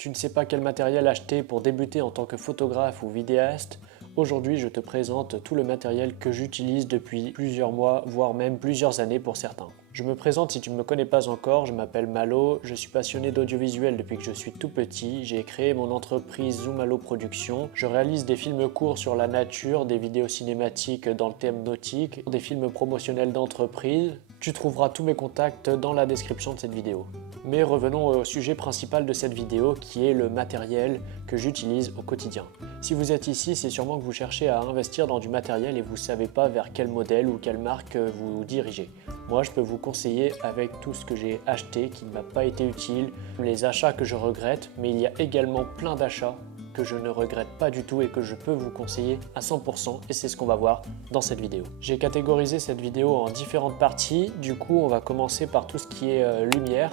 Tu ne sais pas quel matériel acheter pour débuter en tant que photographe ou vidéaste? Aujourd'hui, je te présente tout le matériel que j'utilise depuis plusieurs mois, voire même plusieurs années pour certains. Je me présente si tu ne me connais pas encore, je m'appelle Malo, je suis passionné d'audiovisuel depuis que je suis tout petit, j'ai créé mon entreprise Zoomalo Productions, je réalise des films courts sur la nature, des vidéos cinématiques dans le thème nautique, des films promotionnels d'entreprise. Tu trouveras tous mes contacts dans la description de cette vidéo. Mais revenons au sujet principal de cette vidéo qui est le matériel que j'utilise au quotidien. Si vous êtes ici, c'est sûrement que vous cherchez à investir dans du matériel et vous ne savez pas vers quel modèle ou quelle marque vous dirigez. Moi, je peux vous conseiller avec tout ce que j'ai acheté qui ne m'a pas été utile, les achats que je regrette, mais il y a également plein d'achats que je ne regrette pas du tout et que je peux vous conseiller à 100% et c'est ce qu'on va voir dans cette vidéo. J'ai catégorisé cette vidéo en différentes parties, du coup on va commencer par tout ce qui est lumière.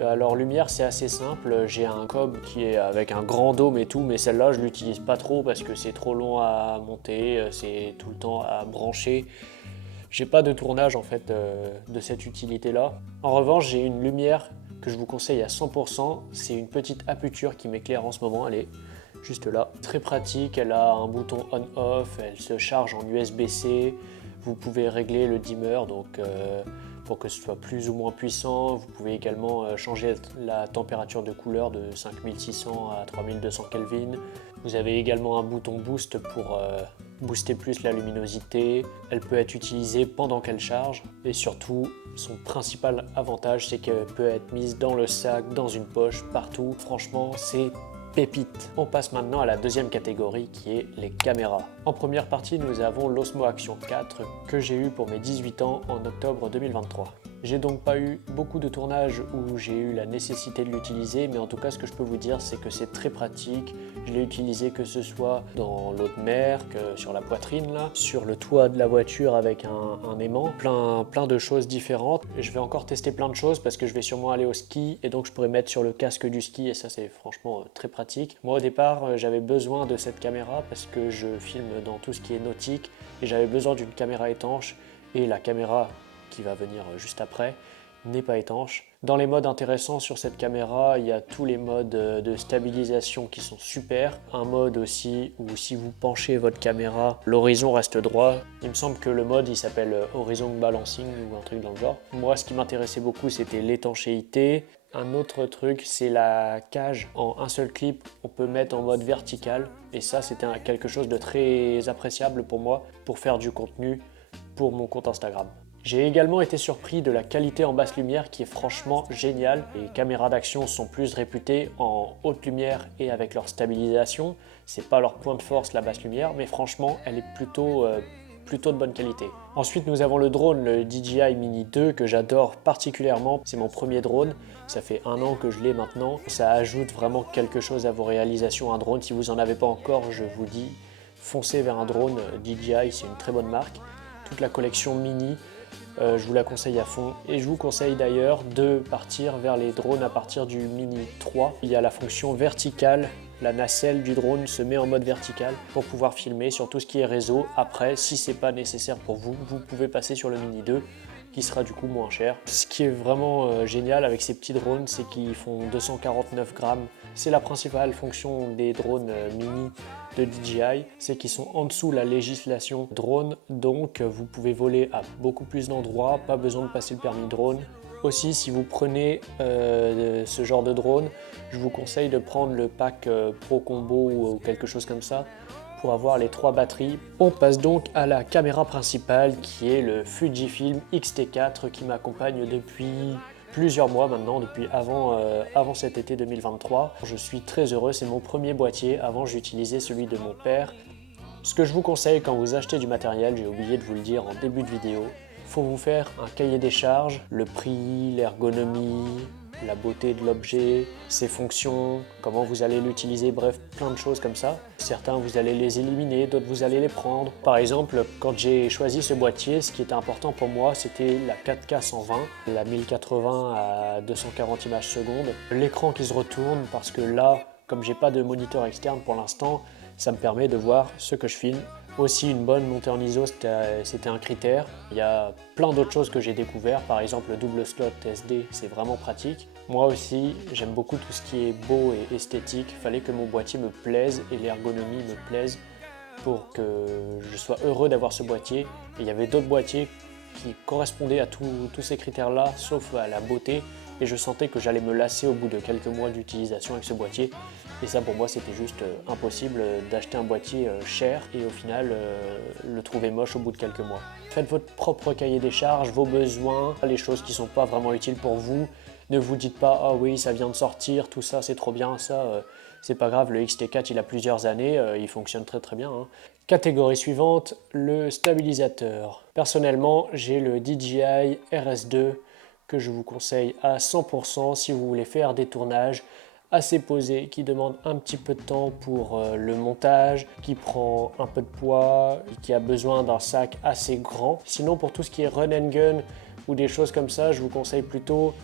Alors lumière c'est assez simple, j'ai un cob qui est avec un grand dôme et tout, mais celle-là je l'utilise pas trop parce que c'est trop long à monter, c'est tout le temps à brancher. J'ai pas de tournage en fait de cette utilité là. En revanche j'ai une lumière que je vous conseille à 100%, c'est une petite aputure qui m'éclaire en ce moment, elle est juste là. Très pratique, elle a un bouton on-off, elle se charge en USB-C, vous pouvez régler le dimmer donc pour que ce soit plus ou moins puissant. Vous pouvez également changer la température de couleur de 5600 à 3200 Kelvin. Vous avez également un bouton boost pour booster plus la luminosité. Elle peut être utilisée pendant qu'elle charge et surtout son principal avantage c'est qu'elle peut être mise dans le sac, dans une poche, partout. Franchement c'est pépite. On passe maintenant à la deuxième catégorie qui est les caméras. En première partie, nous avons l'Osmo Action 4 que j'ai eu pour mes 18 ans en octobre 2023. J'ai donc pas eu beaucoup de tournages où j'ai eu la nécessité de l'utiliser, mais en tout cas ce que je peux vous dire c'est que c'est très pratique. Je l'ai utilisé que ce soit dans l'eau de mer, que sur la poitrine là, sur le toit de la voiture avec un aimant, plein de choses différentes. Je vais encore tester plein de choses parce que je vais sûrement aller au ski et donc je pourrais mettre sur le casque du ski et ça c'est franchement très pratique. Moi au départ j'avais besoin de cette caméra parce que je filme dans tout ce qui est nautique et j'avais besoin d'une caméra étanche et la caméra qui va venir juste après n'est pas étanche. Dans les modes intéressants sur cette caméra, il y a tous les modes de stabilisation qui sont super. Un mode aussi où si vous penchez votre caméra, l'horizon reste droit. Il me semble que le mode il s'appelle Horizon Balancing ou un truc dans le genre. Moi ce qui m'intéressait beaucoup c'était l'étanchéité. Un autre truc c'est la cage en un seul clip, on peut mettre en mode vertical et ça c'était quelque chose de très appréciable pour moi pour faire du contenu pour mon compte Instagram. J'ai également été surpris de la qualité en basse lumière qui est franchement géniale. Les caméras d'action sont plus réputées en haute lumière et avec leur stabilisation. C'est pas leur point de force la basse lumière, mais franchement elle est plutôt de bonne qualité. Ensuite nous avons le drone, le DJI Mini 2 que j'adore particulièrement. C'est mon premier drone, ça fait 1 an que je l'ai maintenant. Ça ajoute vraiment quelque chose à vos réalisations. Un drone, si vous n'en avez pas encore, je vous dis, foncez vers un drone. DJI c'est une très bonne marque. Toute la collection Mini, je vous la conseille à fond et je vous conseille d'ailleurs de partir vers les drones à partir du Mini 3. Il y a la fonction verticale, la nacelle du drone se met en mode vertical pour pouvoir filmer sur tout ce qui est réseau. Après, si c'est pas nécessaire pour vous, vous pouvez passer sur le Mini 2 qui sera du coup moins cher. Ce qui est vraiment génial avec ces petits drones, c'est qu'ils font 249 grammes. C'est la principale fonction des drones mini de DJI, c'est qu'ils sont en dessous la législation drone, donc vous pouvez voler à beaucoup plus d'endroits, pas besoin de passer le permis drone. Aussi, si vous prenez ce genre de drone, je vous conseille de prendre le pack Pro Combo ou quelque chose comme ça pour avoir les 3 batteries. On passe donc à la caméra principale qui est le Fujifilm X-T4 qui m'accompagne depuis plusieurs mois maintenant, depuis avant cet été 2023. Je suis très heureux, c'est mon premier boîtier. Avant j'utilisais celui de mon père. Ce que je vous conseille quand vous achetez du matériel, j'ai oublié de vous le dire en début de vidéo, il faut vous faire un cahier des charges, le prix, l'ergonomie, la beauté de l'objet, ses fonctions, comment vous allez l'utiliser, bref, plein de choses comme ça. Certains vous allez les éliminer, d'autres vous allez les prendre. Par exemple, quand j'ai choisi ce boîtier, ce qui était important pour moi, c'était la 4K 120, la 1080 à 240 images secondes, l'écran qui se retourne parce que là, comme j'ai pas de moniteur externe pour l'instant, ça me permet de voir ce que je filme. Aussi une bonne montée en ISO, c'était un critère. Il y a plein d'autres choses que j'ai découvert, par exemple le double slot SD, c'est vraiment pratique. Moi aussi, j'aime beaucoup tout ce qui est beau et esthétique. Il fallait que mon boîtier me plaise et l'ergonomie me plaise pour que je sois heureux d'avoir ce boîtier. Et il y avait d'autres boîtiers qui correspondaient à tous ces critères-là, sauf à la beauté. Et je sentais que j'allais me lasser au bout de quelques mois d'utilisation avec ce boîtier. Et ça, pour moi, c'était juste impossible d'acheter un boîtier cher et au final le trouver moche au bout de quelques mois. Faites votre propre cahier des charges, vos besoins, les choses qui ne sont pas vraiment utiles pour vous. Ne vous dites pas « Ah oui, ça vient de sortir, tout ça, c'est trop bien, ça, c'est pas grave, le XT4, il a plusieurs années, il fonctionne très très bien. Hein. » Catégorie suivante, le stabilisateur. Personnellement, j'ai le DJI RS2 que je vous conseille à 100% si vous voulez faire des tournages assez posés, qui demandent un petit peu de temps pour le montage, qui prend un peu de poids, qui a besoin d'un sac assez grand. Sinon, pour tout ce qui est run and gun ou des choses comme ça, je vous conseille plutôt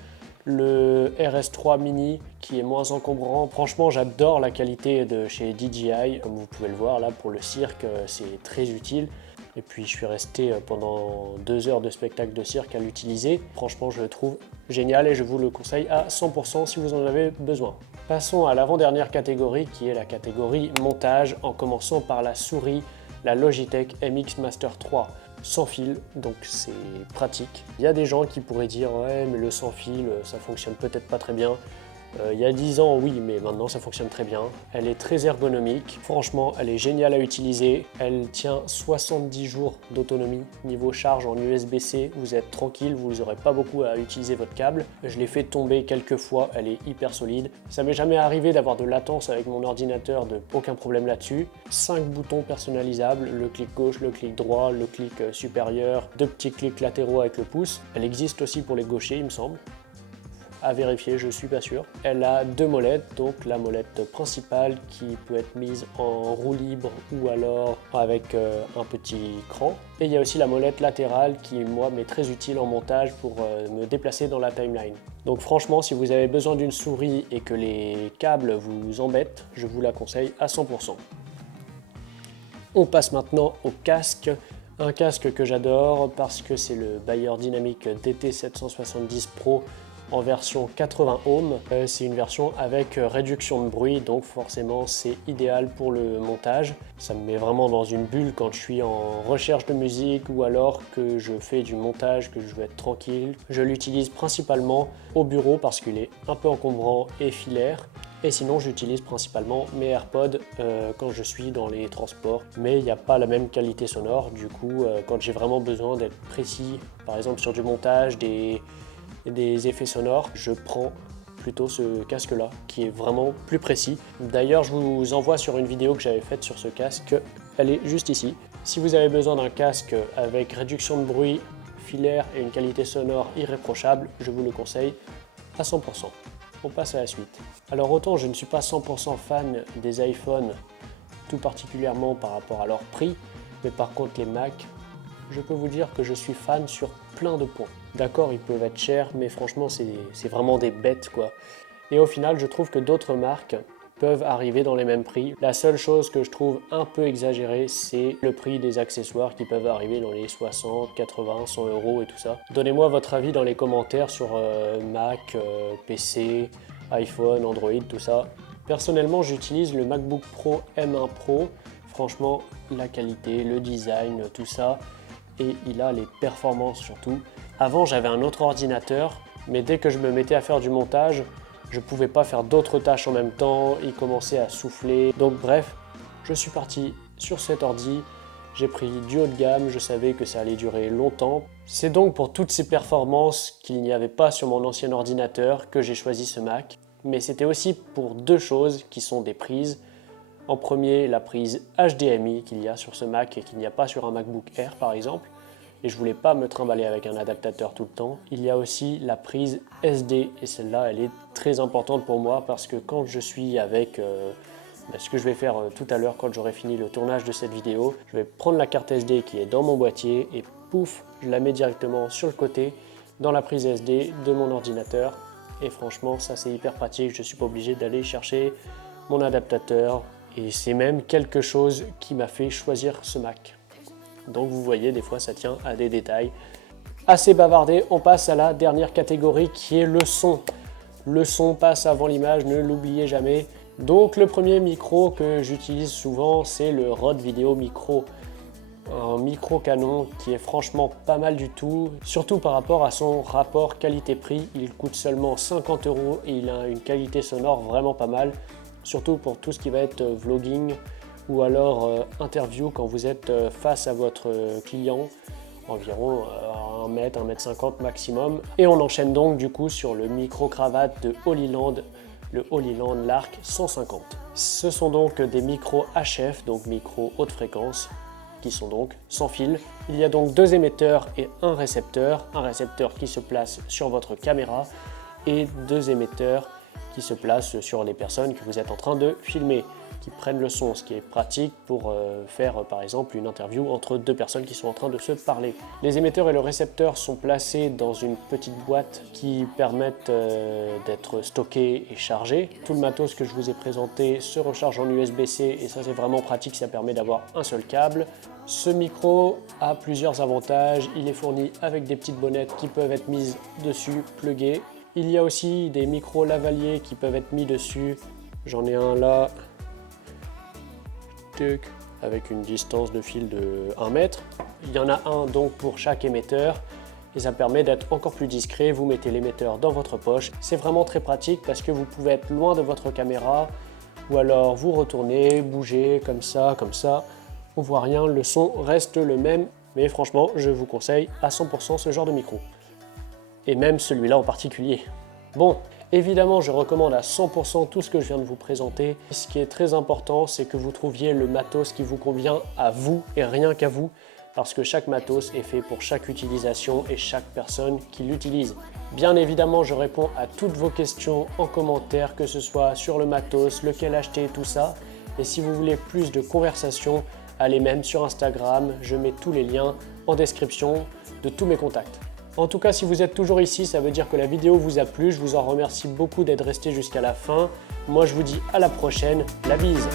le RS3 Mini qui est moins encombrant. Franchement, j'adore la qualité de chez DJI. Comme vous pouvez le voir là, pour le cirque, c'est très utile. Et puis je suis resté pendant 2 heures de spectacle de cirque à l'utiliser. Franchement, je le trouve génial et je vous le conseille à 100% si vous en avez besoin. Passons à l'avant-dernière catégorie qui est la catégorie montage, en commençant par la souris, la Logitech MX Master 3 sans fil, donc c'est pratique. Il y a des gens qui pourraient dire ouais mais le sans fil ça fonctionne peut-être pas très bien. Il y a 10 ans oui, mais maintenant ça fonctionne très bien. Elle est très ergonomique, franchement elle est géniale à utiliser. Elle tient 70 jours d'autonomie. Niveau charge en USB-C, vous êtes tranquille, vous n'aurez pas beaucoup à utiliser votre câble. Je l'ai fait tomber quelques fois, elle est hyper solide. Ça m'est jamais arrivé d'avoir de latence avec mon ordinateur, aucun problème là-dessus. 5 boutons personnalisables, le clic gauche, le clic droit, le clic supérieur, 2 petits clics latéraux avec le pouce. Elle existe aussi pour les gauchers il me semble. À vérifier, je suis pas sûr. Elle a 2 molettes, donc la molette principale qui peut être mise en roue libre ou alors avec un petit cran. Et il y a aussi la molette latérale qui, moi, m'est très utile en montage pour me déplacer dans la timeline. Donc franchement, si vous avez besoin d'une souris et que les câbles vous embêtent, je vous la conseille à 100%. On passe maintenant au casque. Un casque que j'adore parce que c'est le Beyerdynamic DT770 Pro en version 80 ohms. C'est une version avec réduction de bruit, donc forcément c'est idéal pour le montage. Ça me met vraiment dans une bulle quand je suis en recherche de musique ou alors que je fais du montage, que je veux être tranquille. Je l'utilise principalement au bureau parce qu'il est un peu encombrant et filaire. Et sinon, j'utilise principalement mes AirPods quand je suis dans les transports. Mais il n'y a pas la même qualité sonore. Du coup, quand j'ai vraiment besoin d'être précis, par exemple sur du montage, des effets sonores, je prends plutôt ce casque-là, qui est vraiment plus précis. D'ailleurs, je vous envoie sur une vidéo que j'avais faite sur ce casque. Elle est juste ici. Si vous avez besoin d'un casque avec réduction de bruit, filaire et une qualité sonore irréprochable, je vous le conseille à 100%. On passe à la suite. Alors autant je ne suis pas 100% fan des iPhones, tout particulièrement par rapport à leur prix, mais par contre les Mac, je peux vous dire que je suis fan sur plein de points. D'accord, ils peuvent être chers, mais franchement c'est vraiment des bêtes quoi. Et au final, je trouve que d'autres marques peuvent arriver dans les mêmes prix. La seule chose que je trouve un peu exagérée, c'est le prix des accessoires qui peuvent arriver dans les 60, 80, 100 euros et tout ça. Donnez-moi votre avis dans les commentaires sur Mac, PC, iPhone, Android, tout ça. Personnellement, j'utilise le MacBook Pro M1 Pro. Franchement, la qualité, le design, tout ça. Et il a les performances surtout. Avant, j'avais un autre ordinateur, mais dès que je me mettais à faire du montage, je ne pouvais pas faire d'autres tâches en même temps, il commençait à souffler. Donc bref, je suis parti sur cet ordi, j'ai pris du haut de gamme, je savais que ça allait durer longtemps. C'est donc pour toutes ces performances qu'il n'y avait pas sur mon ancien ordinateur que j'ai choisi ce Mac. Mais c'était aussi pour 2 choses qui sont des prises. En premier, la prise HDMI qu'il y a sur ce Mac et qu'il n'y a pas sur un MacBook Air par exemple. Et je voulais pas me trimballer avec un adaptateur tout le temps. Il y a aussi la prise SD et celle-là elle est très importante pour moi parce que quand je suis avec ce que je vais faire tout à l'heure quand j'aurai fini le tournage de cette vidéo, je vais prendre la carte SD qui est dans mon boîtier et pouf, je la mets directement sur le côté dans la prise SD de mon ordinateur et franchement ça c'est hyper pratique, je ne suis pas obligé d'aller chercher mon adaptateur et c'est même quelque chose qui m'a fait choisir ce Mac. Donc vous voyez, des fois ça tient à des détails. Assez bavardé, on passe à la dernière catégorie qui est le son. Le son passe avant l'image, ne l'oubliez jamais. Donc le premier micro que j'utilise souvent, c'est le Rode Video Micro. Un micro canon qui est franchement pas mal du tout, surtout par rapport à son rapport qualité-prix. Il coûte seulement 50 € et il a une qualité sonore vraiment pas mal, surtout pour tout ce qui va être vlogging ou alors interview quand vous êtes face à votre client, environ 1 m, 1 m 50 maximum. Et on enchaîne donc du coup sur le micro-cravate de Holyland, le Holyland Lark 150. Ce sont donc des micros HF, donc micro haute fréquence, qui sont donc sans fil. Il y a donc 2 émetteurs et un récepteur qui se place sur votre caméra et 2 émetteurs qui se placent sur les personnes que vous êtes en train de filmer, qui prennent le son, ce qui est pratique pour faire par exemple une interview entre 2 personnes qui sont en train de se parler. Les émetteurs et le récepteur sont placés dans une petite boîte qui permettent d'être stockés et chargés. Tout le matos que je vous ai présenté se recharge en USB-C et ça c'est vraiment pratique, ça permet d'avoir un seul câble. Ce micro a plusieurs avantages, il est fourni avec des petites bonnettes qui peuvent être mises dessus, pluguées. Il y a aussi des micros lavaliers qui peuvent être mis dessus, j'en ai un là, avec une distance de fil de 1 mètre. Il y en a un donc pour chaque émetteur et ça permet d'être encore plus discret. Vous mettez l'émetteur dans votre poche, c'est vraiment très pratique parce que vous pouvez être loin de votre caméra ou alors vous retournez, bouger comme ça, on voit rien, le son reste le même, mais franchement je vous conseille à 100% ce genre de micro et même celui-là en particulier. Bon, évidemment, je recommande à 100% tout ce que je viens de vous présenter. Ce qui est très important, c'est que vous trouviez le matos qui vous convient à vous et rien qu'à vous, parce que chaque matos est fait pour chaque utilisation et chaque personne qui l'utilise. Bien évidemment, je réponds à toutes vos questions en commentaire, que ce soit sur le matos, lequel acheter, tout ça. Et si vous voulez plus de conversations, allez même sur Instagram, je mets tous les liens en description de tous mes contacts. En tout cas, si vous êtes toujours ici, ça veut dire que la vidéo vous a plu. Je vous en remercie beaucoup d'être resté jusqu'à la fin. Moi, je vous dis à la prochaine. La bise!